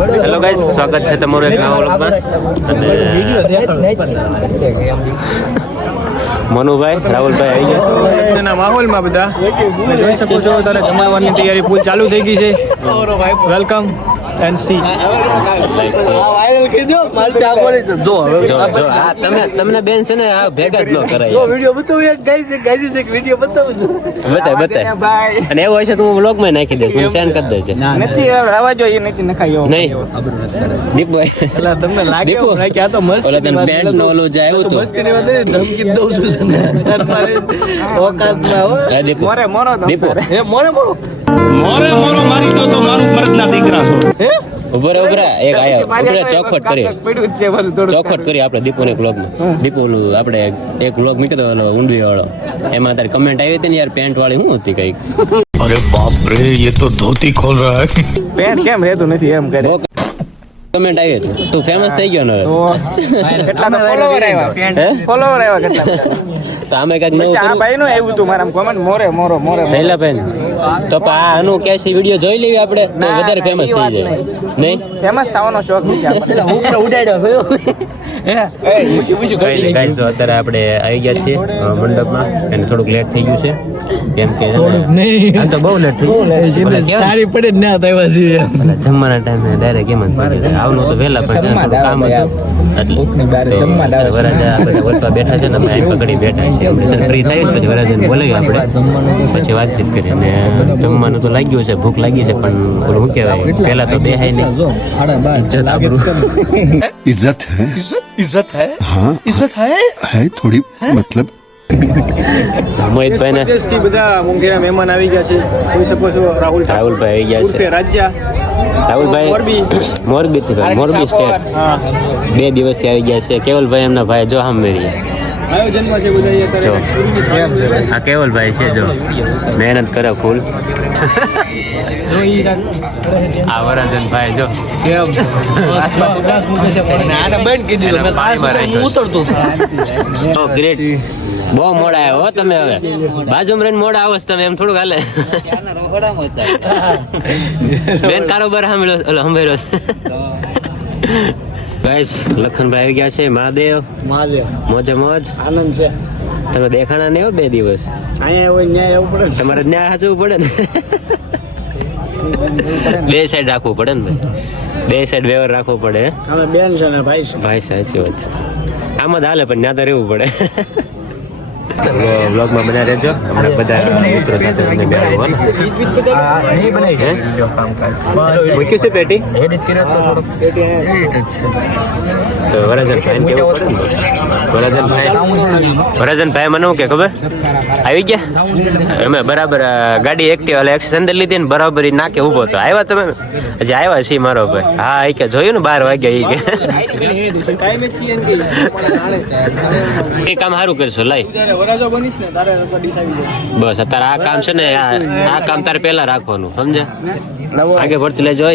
Hello guys, સ્વાગત છે તમારું એક નવા વ્લોગમાં. અને મનુભાઈ, રાહુલભાઈ આવી ગયા છે માહોલમાં. બધા જોઈ શકો છો, તારે જમણવાની તૈયારી ફૂલ ચાલુ થઈ ગઈ છે. Welcome and C. તમને બેન છે ને આ ભેગા જ ન કરાય. વિડીયો બતાવું, એક ગાઈસ એક વિડીયો બતાવું છું. બતાય અને એવું હશે તો હું વ્લોગમાં નાખી દઈશ, મને સેન્ડ કરી દેજે. નથી રવા જો, એ નથી નખાયો નહીં દીપભાઈ, એટલે તમને લાગે કે આ તો મસ્ત ઓલા તને બેન્ડ નો ઓલો જાય એવું તો મસ્તીની વાત નહીં, ધમકી દઉં છું ને મારે ઓકાતમાં હો. મોરે મોરો દીપો એ મોરે મોરો મોરે મારી દો તો મારું મરદના દીકરા છો. હે ઉભરે એક આયા ઉભરે ચોખવટ કરી ચોખવટ કરી આપણે દીપુ ને વ્લોગમાં. દીપુ આપણે એક વ્લોગ મૂક્યો હતો ઊંડવી વાળો, એમાં તારી કમેન્ટ આવી હતી ને યાર, પેન્ટ વાળી શું હતી કઈક. અરે બાપ રે, ये तो धोती खोल रहा है. પેન્ટ કેમ રહેતું નથી એમ કરે. કમેન્ટ આવી હતી, તું ફેમસ થઈ ગયો ને હવે. કેટલા ફોલોવર આવ્યા, ફોલોવર આવ્યા કેટલા. તો આમે કઈક નવું આ ભાઈ નું આવ્યું તું મારા કમેન્ટ, મોરે મોરો મોરે શૈલાભાઈ. તો આ આનું કેસી વિડીયો જોઈ લેવી આપણે તો વધારે ફેમસ થઈ જાય. નહીં ફેમસ થવાનો શોખ નથી આપણે. હું ઉડાડ્યો ગાઈસ, અત્યારે આપણે આવી ગયા છીએ મંડપમાં, અને થોડુંક લેટ થઈ ગયું છે કેમ કે આમ તો બહુ લેટ થઈ ગયું. તારી પડે ના આવ્યા છીએ જમવાના ટાઈમે ડાયરેક્ટ એમ જ આવનું તો વહેલા પણ કામ હતું એટલે વરાજા આપણે વટવા બેઠા છે ને, અમે અહીં પકડી બેઠા છીએ. આપણે ફ્રી થાય પછી વરાજાને બોલાવી આપણે પછી વાતચીત કરી. અને જમવાનું તો લાગ્યું છે, ભૂખ લાગી છે, પણ ઓલું શું કહેવાય, પહેલા તો બેહાય નહીં, ઇજ્જત આબરૂ. इज्जत है, ઇજ્જત હે हाँ ઇજ્જત હે है थोड़ी, मतलब મોહિતભાઈ ને થી બધા મોંઘેરા મહેમાન આવી ગયા છે. જોઈ શકો છો રાહુલભાઈ આવી ગયા છે. રાજ્યા રાહુલભાઈ મોરબી થી, મોરબી સ્ટેટ 2 દિવસથી આવી ગયા છે. કેવલભાઈ એમના ભાઈ જો હમ મેરી આયોજનમાં છે બધા જો આ કેવલભાઈ છે, જો મહેનત કરે ફૂલ. આ વરાજનભાઈ જો આને બંધ કીધું મેં હું ઉતરતો ગ્રેટ. બહુ મોડા આવ્યો હો તમે, હવે બાજુમાં રહીને મોડા આવો છો તમે, એમ થોડુંક હાલે. બેન કારોબાર સંભાળ્યો છે. ગાઈસ, લખનભાઈ આવી ગયા છે. મહાદેવ મોજે મોજ. આનંદ છે. તમે દેખાણા નહીં હો 2 દિવસ. અહીંયા હોય ન્યાય આવવું પડે. તમારે ન્યાય સાચવું પડે ને. 2 સાઈડ રાખવું પડે ને ભાઈ, 2 સાઈડ વ્યવહાર રાખવો પડે. અમે બેન છે ને ભાઈ છે. ભાઈ સાચી વાત છે. આમ જ હાલે, પણ ત્યાં તો રહેવું પડે. વ્લોગમાં બના રહેજો. હમણાં બધા મિત્રો સાથે મને બેઠો ને મૂકી છે પેટી તો વરાજનભાઈ કેવું પડે ને. વરાજનભાઈ મને શું કે ખબર આવી ગયા, અમે બરાબર ગાડી એક્ટિવ એક્સેસ અંદર લીધી ને બરાબર નાકે ઉભો હતો. આવ્યા તમે હજી આવ્યા છીએ મારો ભાઈ. હા એ કે જોયું ને 12 વાગ્યા એ કામ સારું કરશો લાઈ. બસ અત્યારે આ કામ છે ને, આ કામ તારે પેલા રાખવાનું, સમજે? આગે ભરતી લેજો.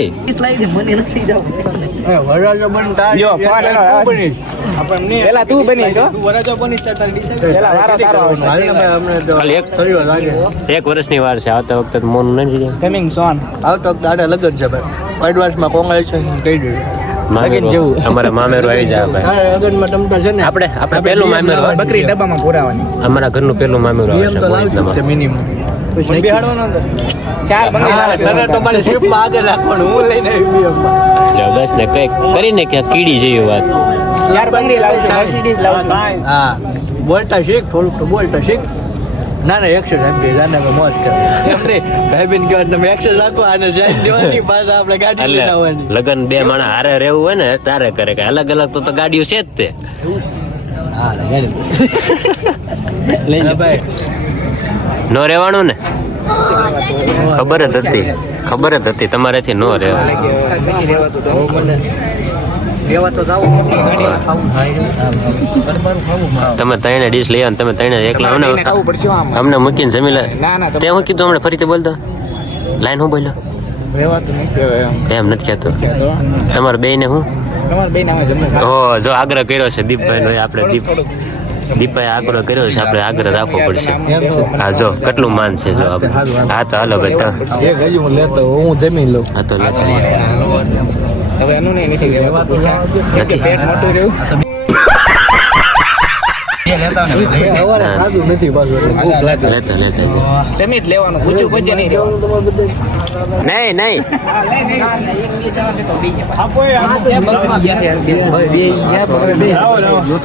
પેલા તું બની છો, એક વર્ષની વાર છે. આવતા વખતે મોન નથી કમિંગ સોન. આવતો દાડા લગન છે ભાઈ. એડવાન્સમાં કોંગ્રેચ્યુલેશન કહી દઉં. અમારા મામેરું આવી જાય ભાઈ. લગનમાં તમતા છે ને આપણે પેલું મામેરું બકરી ડબ્બામાં પુરાવાની. અમારા ઘરનું પેલું મામેરું આવે છે. મિનિમમ ચાર બંગડી તમારે શિપમાં આગળ રાખવાનું. હું લઈને આવી બસ ને કઈક કરીને કે કીડી જેવી વાત. ચાર બંગડી લાવશું, મર્સિડીઝ લાવશું. હા, બોલતા શીખ, થોડુંક તો બોલતા શીખ. ના ના એક્સરસાઇઝ જાને અમે મોજ કરે એમને ભાઈ બેન કહેવાય તમે એક્સરસાઇઝ રાખો આને સાઈડ દેવાની પાછા આપણે ગાડી લઈને આવવાની. લગન 2 માણસ હારે રહેવું હોય ને તારે કરે, કે અલગ અલગ તો ગાડીઓ છે જ તે. હા લઈ લે ભાઈ. નો રહેવાનું ને ખબર જ હતી તમારેથી નો રહેવાનું. તમે 3 ડીશ લઈ આવ્યા, તમે 3 એકલા અમને મૂકીને જમી લે. તે હું કીધું હમણાં ફરીથી બોલતો લાઈન હું બોલ્યો એમ નથી કહેતો. તમારે 2 ને હું જો આગ્રહ કર્યો છે દીપભાઈ નો, આપણે દીપાએ આગ્રહ કર્યો છે, આપણે આગ્રહ રાખવો પડશે. હા જો કેટલું માન છે જો આપણે. હા તો હાલો ભાઈ, હું જમી લઉં. હા તો લેતા હવે એનું નહીં નથી નથી. પેટ મોટું રહ્યું સવારે ખાધું નથી પાછું એટલે ભૂખ લાગે. લેતા જમી જ લેવાનું પૂછ્યું કોઈ નહીં નહીં નહીં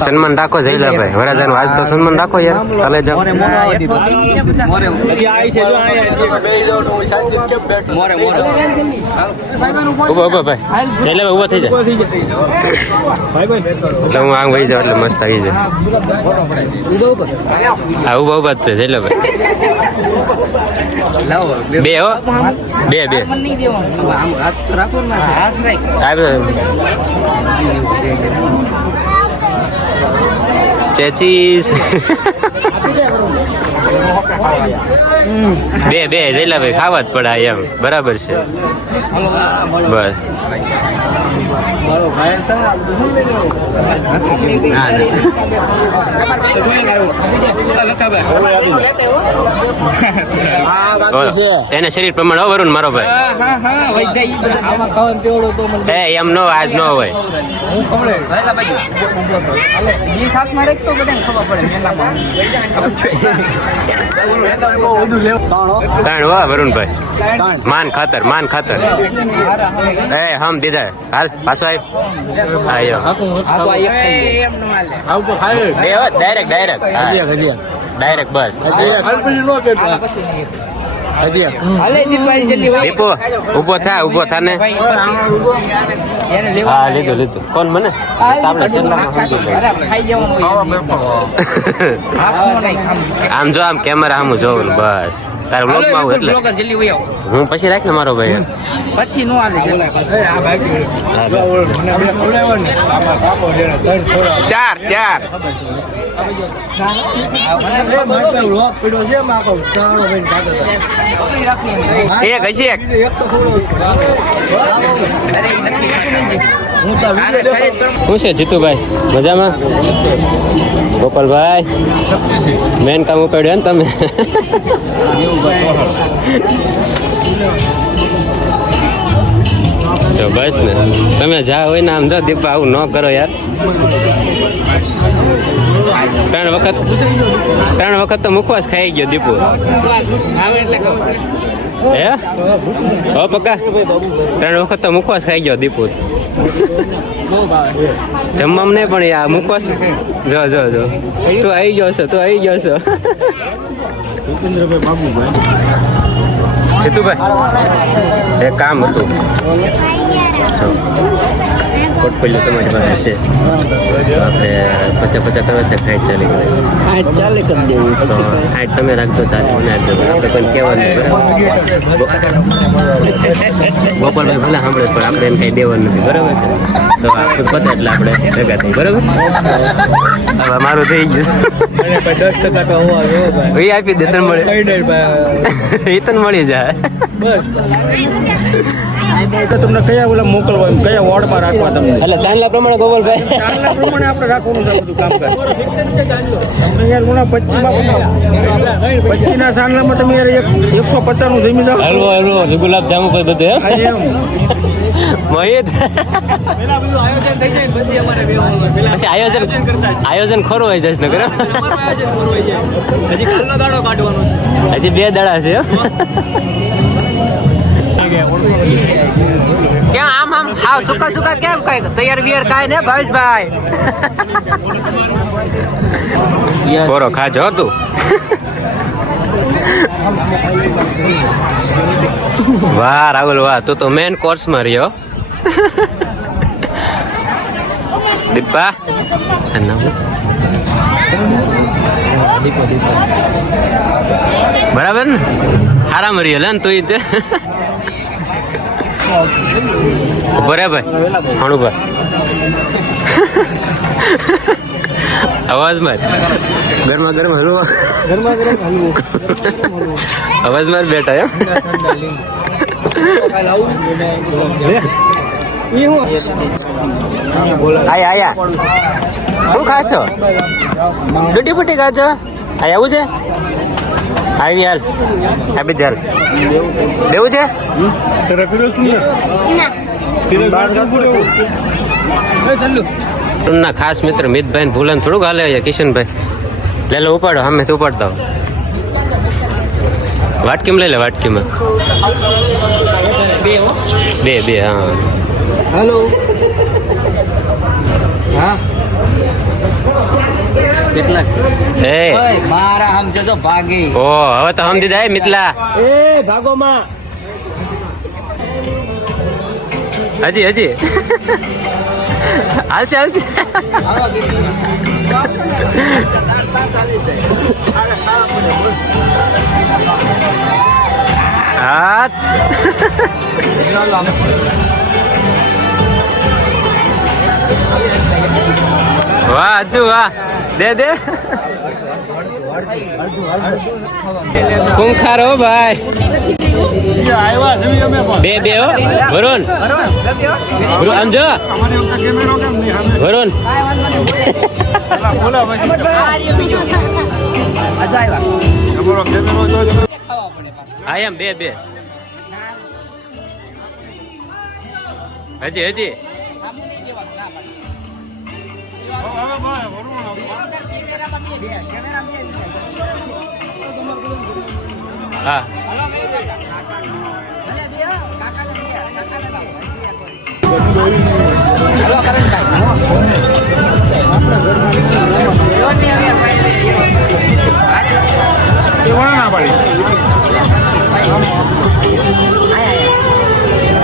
સન્માન રાખો જયલાભાઈ વરાજાનું આજ તો સન્માન રાખો યાર ચાલે જાવ ઉભો ઉભો ભાઈ જયલાભાઈ ઉભો થઈ જાય એટલે હું આમ વહી જાઉં એટલે મસ્ત આવી જાય હા ઉભા ઉભા જ છે જયલાભાઈ બે હો બે ચેચીસ બે જયલાભાઈ ખાવા જ પડે એમ બરાબર છે બસ મારો ભાઈ હતા એને શરીર પ્રમાણે હો વરુણ મારો ભાઈ આમાં ખાવાનું કેવડો તો મને એ એમ નો આજ નો હોય હું તાણ વાહ વરુણભાઈ માન ખાતર એ હમ દીધા હાલ પાછો આવ્યો ડાયરેક્ટ બસ દીપુ ઉભો થા ને હા લીધું કોણ મને આમ જો આમ કેમેરા આમ જોવું બસ તારે વ્લોગ માં આવું એટલે હું પછી રાખ ને મારો ભાઈ પછી નો આવે ચાર એક હશે એક શું છે જીતુભાઈ મજામાં ગોપાલભાઈ મેન કામ ઉપાડ્યું ને તમે તો બસ ને તમે જા હોય ને આમ જો દીપા આવું ન કરો યાર ત્રણ વખત તો મુખવાસ ખાઈ ગયો દીપુ હે હો પક્કા 3 વખત તો મુખવાસ ખાઈ ગયો દીપુ જમવામાં નહીં પણ યાર મુખવાસ જો તું આવી ગયો છો જીતુભાઈ એક કામ હતું પોર્ટફોલિયો તમારી પાસે છે તો આપણે 50 કરવા છે ખાઈટ ચાલી કરી દેવું ખાઈટ તમે રાખજો ચાલે મને આપજો આપણે કોઈ કહેવાનું ગોપાલભાઈ ભલે સાંભળે પણ આપણે એમ કંઈ દેવાનું નથી બરાબર છે તો આપણે પતે એટલે આપણે ભેગા થઈ બરાબર હવે મારું થઈ ગયું 10% તો હોવા એ આપી દે તને મળે એ તને મળી જાય તમને કયા ઓલા મોકલવા કયા વોર્ડમાં રાખવા તમને એટલે ચાંદલા પ્રમાણે ગોપાલભાઈ ચાંદલા પ્રમાણે આપણે રાખવાનું છે બધું કામકાજ તમને યાર ઓલા 25 ના ચાંદલામાં તમે યાર 150 નું જમી જાવ હલવો ગુલાબ જામુ કોઈ બધું એમ મોહિત આયોજન થઈ જાય પછી અમારે પછી આયોજન ખોરું હોય જશે નગર હજી કાલનો દાડો કાઢવાનો છે હજી 2 દાડા છે ક્યાં આમ હાવ સુકા કેમ કઈ તૈયાર બિયર કાય ને ભાવેશભાઈ કોરો ખાજો તું વાહ રાહુલ વાહ તું તો મેન કોર્સ માં રહ્યો દીપા બરાબર ને આરામ રહ્યો લે ને તું બરાબર ભાઈ અવાજ માર ગરમા ગરમ હલવો અવાજ માર બેટા એમ આયા શું ખા છો ડૂટી ફૂટી ખા છો આયા આવું છે આવી હાલ આપી ચાલ દેવું છે ના ખાસ મિત્ર મિતભાઈ ભૂલન થોડુંક હાલે છે કિશનભાઈ લે લો ઉપાડો અમે તો ઉપાડતા વાટકીમાં લઈ લે વાટકીમાં બે હા હેલો હા કેટલા એ મારા આમ જજો ભાગી ઓ હવે તો સમજી જાય મિતલા એ ભાગોમાં હજી હાલશે હાથ વાહ હજુ વાહ દે ખૂંખાર હો ભાઈ બે હો વરુણ આમ જો વરુણ હા એમ બે હજી હા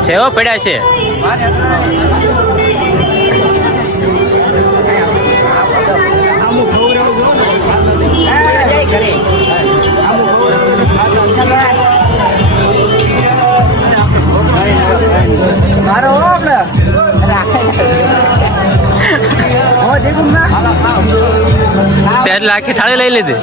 છે હો પડ્યા છે મારો આપણે ત્યારે આખી થાળી લઈ લીધી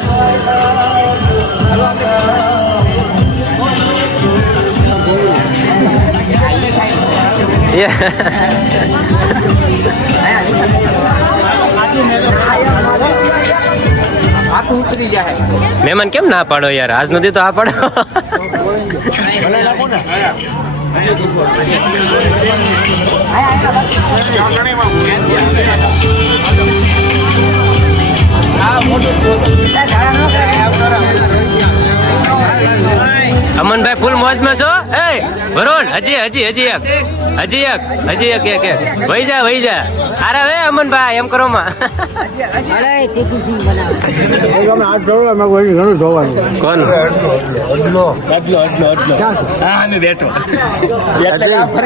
ઉતરી જાય મહેમાન કેમ ના પાડો યાર આજ નથી તો આ પાડો અમનભાઈ ફૂલ મોજમાં છો એ વરુણ હજી એક વહી જા અરે વે અમનભાઈ એમ કરો માં કોણ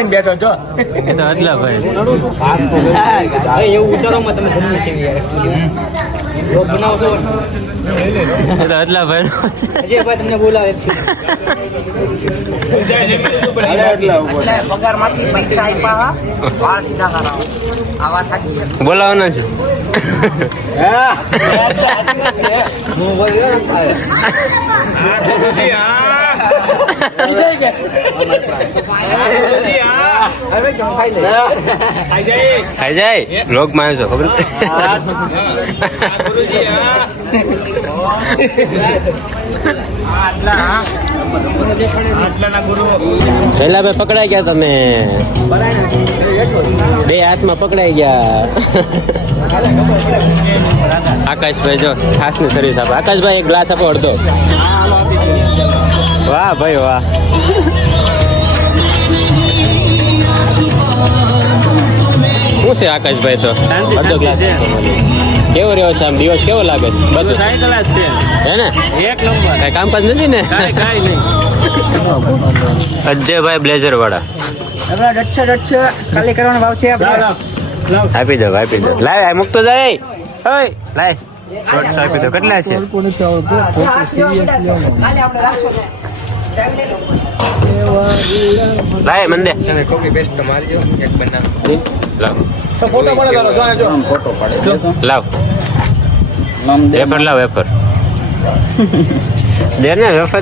બેઠો છો એ તો અદલા ભાઈ એવું ઉતારોમાં તમે સમજી છે યાર બનાવશો એ તો અદલા ભાઈ અજયભાઈ તમને બોલાવે પગારમાંથી પૈસા આપ્યા વાળ સીધા કરાવો આ વાત સાચી બોલાવાના છે ખાઈ જાય લોક માં આવ્યો ખબર પેલા ભાઈ પકડાઈ ગયા તમે બે હાથમાં પકડાઈ ગયા આકાશભાઈ જો ખાસ ની સર્વિસ આપે આકાશભાઈ એક ગ્લાસ આપો અડધો વાહ ભાઈ વાહ શું છે આકાશભાઈ તો અડધો ગ્લાસ કેવો રહ્યો છે આમ દિવસ કેવો લાગે છે બધું સારી ક્લાસ છે હે ને એક નંબર કઈ કામકાજ નથી ને કાંઈ નહીં અજયભાઈ બ્લેઝર વાળા ડચ્છ ખાલી કરવાનો ભાવ છે આપણે આપી દો લાય મૂકતો જાય ઓય લાય દોઢસો આપી દો કેટલા છે લાય મંદે કોફી પેસ્ટ તો મારજો એક બનાવ લાવ તો ફોટો પડે જો ફોટો પડે લાવ વેફર લાવ વેફર દે ને વેફર